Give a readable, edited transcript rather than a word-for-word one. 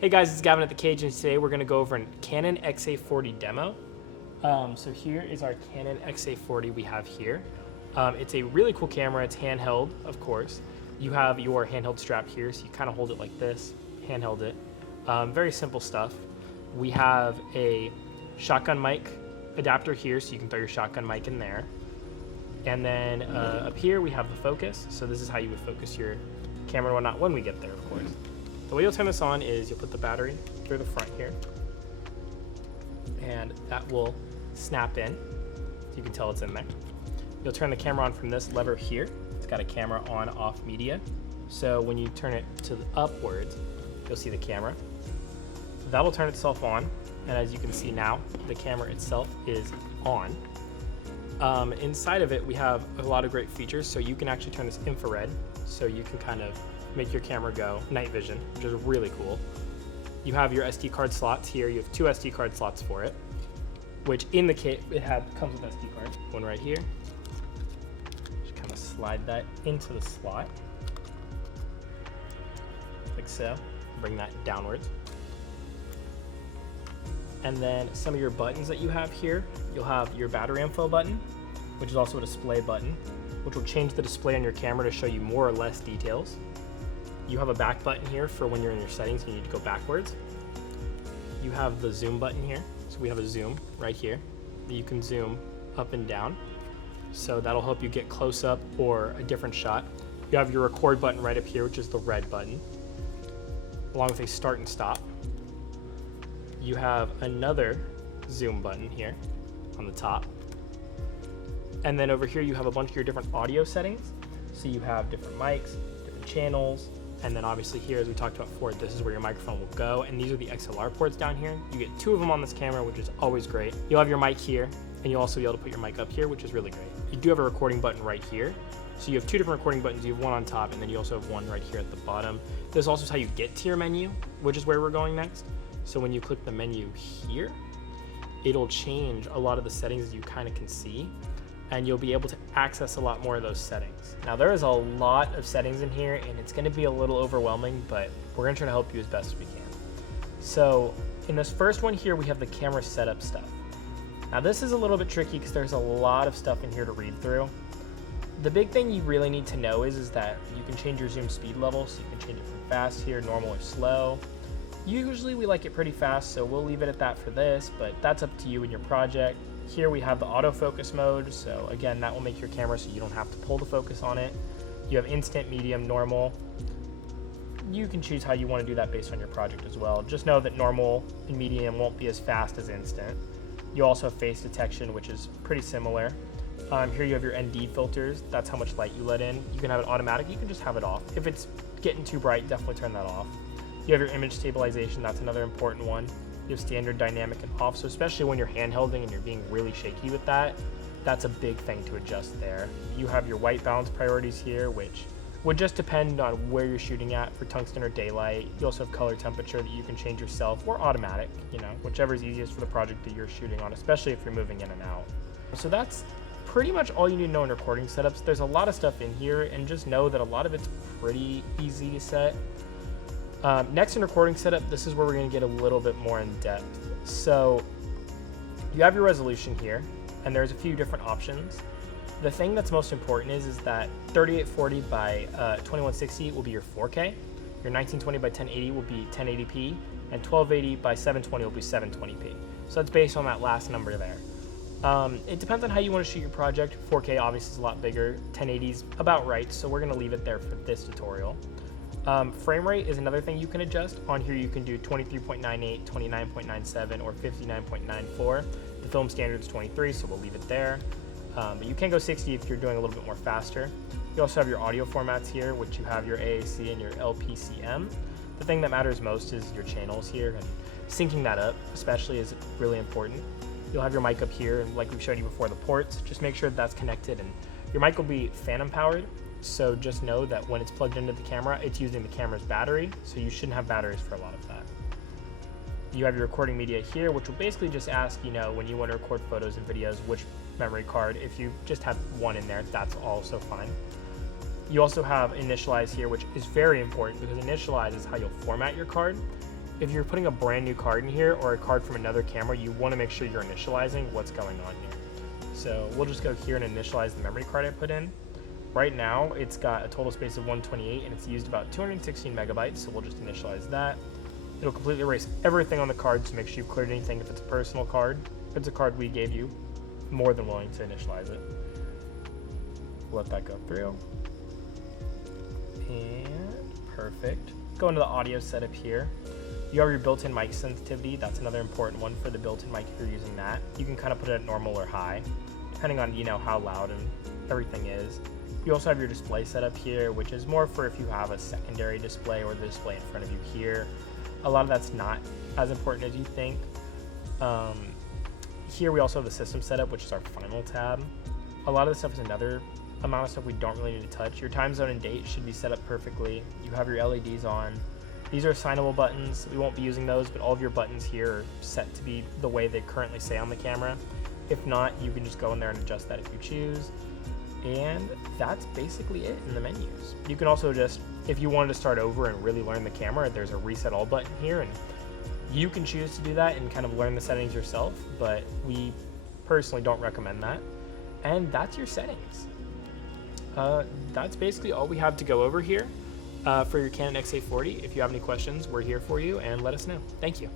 Hey guys, it's Gavin at the Cage, and today we're going to go over a Canon XA40 demo. So here is our Canon XA40 we have here. It's a really cool camera. It's handheld, of course. You have your handheld strap here, so you kind of hold it like this, handheld it. Very simple stuff. We have a shotgun mic adapter here, so you can throw your shotgun mic in there. And then up here we have the focus. So this is how you would focus your camera and whatnot when we get there, of course. The way you'll turn this on is you'll put the battery through the front here, and that will snap in, so you can tell it's in there. You'll turn the camera on from this lever here. It's got a camera on/off media, so when you turn it to the upwards, you'll see the camera. That will turn itself on, and as you can see now, the camera itself is on. Inside of it, we have a lot of great features, so you can actually turn this infrared, so you can kind of make your camera go night vision, which is really cool. You have your SD card slots here. You have two SD card slots for it, which in the kit comes with SD card. One right here. Just kind of slide that into the slot, like so. Bring that downwards. And then some of your buttons that you have here, you'll have your battery info button, which is also a display button, which will change the display on your camera to show you more or less details. You have a back button here for when you're in your settings and you need to go backwards. You have the zoom button here. So we have a zoom right here that you can zoom up and down. So that'll help you get close up or a different shot. You have your record button right up here, which is the red button, along with a start and stop. You have another zoom button here on the top. And then over here you have a bunch of your different audio settings. So you have different mics, different channels, and then obviously here, as we talked about before, this is where your microphone will go, and these are the XLR ports down here. You get two of them on this camera, which is always great. You'll have your mic here, and you'll also be able to put your mic up here, which is really great. You do have a recording button right here. So you have two different recording buttons. You have one on top, and then you also have one right here at the bottom. This also is how you get to your menu, which is where we're going next. So when you click the menu here, it'll change a lot of the settings that you kind of can see, and you'll be able to access a lot more of those settings. Now there is a lot of settings in here, and it's gonna be a little overwhelming, but we're gonna try to help you as best as we can. So in this first one here, we have the camera setup stuff. Now this is a little bit tricky because there's a lot of stuff in here to read through. The big thing you really need to know is that you can change your zoom speed level, so you can change it from fast here, normal, or slow. Usually we like it pretty fast, so we'll leave it at that for this, but that's up to you and your project. Here we have the autofocus mode, so again, that will make your camera so you don't have to pull the focus on it. You have instant, medium, normal. You can choose how you want to do that based on your project as well. Just know that normal and medium won't be as fast as instant. You also have face detection, which is pretty similar. Here you have your ND filters. That's how much light you let in. You can have it automatic. You can just have it off. If it's getting too bright, definitely turn that off. You have your image stabilization. That's another important one. You have standard, dynamic, and off. So especially when you're handholding and you're being really shaky with that, that's a big thing to adjust there. You have your white balance priorities here, which would just depend on where you're shooting at for tungsten or daylight. You also have color temperature that you can change yourself, or automatic, whichever is easiest for the project that you're shooting on, especially if you're moving in and out. So that's pretty much all you need to know in recording setups. There's a lot of stuff in here, and just know that a lot of it's pretty easy to set. Next in recording setup, this is where we're going to get a little bit more in depth. So you have your resolution here, and there's a few different options. The thing that's most important is that 3840 by 2160 will be your 4K, your 1920 by 1080 will be 1080p, and 1280 by 720 will be 720p. So that's based on that last number there. It depends on how you want to shoot your project. 4K obviously is a lot bigger, 1080 is about right, so we're going to leave it there for this tutorial. Frame rate is another thing you can adjust. On here you can do 23.98, 29.97, or 59.94. The film standard is 23, so we'll leave it there. But you can go 60 if you're doing a little bit more faster. You also have your audio formats here, which you have your AAC and your LPCM. The thing that matters most is your channels here, and syncing that up especially is really important. You'll have your mic up here, and like we've showed you before, the ports. Just make sure that that's connected, and your mic will be phantom powered. So just know that when it's plugged into the camera, it's using the camera's battery, so you shouldn't have batteries for a lot of that. You have your recording media here, which will basically just ask, when you want to record photos and videos, which memory card. If you just have one in there, that's also fine. You also have initialize here, which is very important because initialize is how you'll format your card. if you're putting a brand new card in here or a card from another camera, you want to make sure you're initializing what's going on here. So we'll just go here and initialize the memory card I put in. Right now, it's got a total space of 128 and it's used about 216 megabytes, so we'll just initialize that. It'll completely erase everything on the card to make sure you've cleared anything. If it's a personal card, if it's a card we gave you, more than willing to initialize it. Let that go through. And perfect. Go into the audio setup here. You have your built-in mic sensitivity. That's another important one for the built-in mic if you're using that. You can kind of put it at normal or high, depending on how loud and everything is. You also have your display setup here, which is more for if you have a secondary display or the display in front of you here. A lot of that's not as important as you think. Here we also have the system setup, which is our final tab. A lot of this stuff is another amount of stuff we don't really need to touch. Your time zone and date should be set up perfectly. You have your LEDs on. These are assignable buttons. We won't be using those, but all of your buttons here are set to be the way they currently say on the camera. If not, you can just go in there and adjust that if you choose. And that's basically it in the menus. You can also just, if you wanted to start over and really learn the camera, there's a reset all button here, and you can choose to do that and kind of learn the settings yourself, but we personally don't recommend that. And that's your settings. That's basically all we have to go over here for your Canon XA40. If you have any questions, we're here for you, and let us know. Thank you.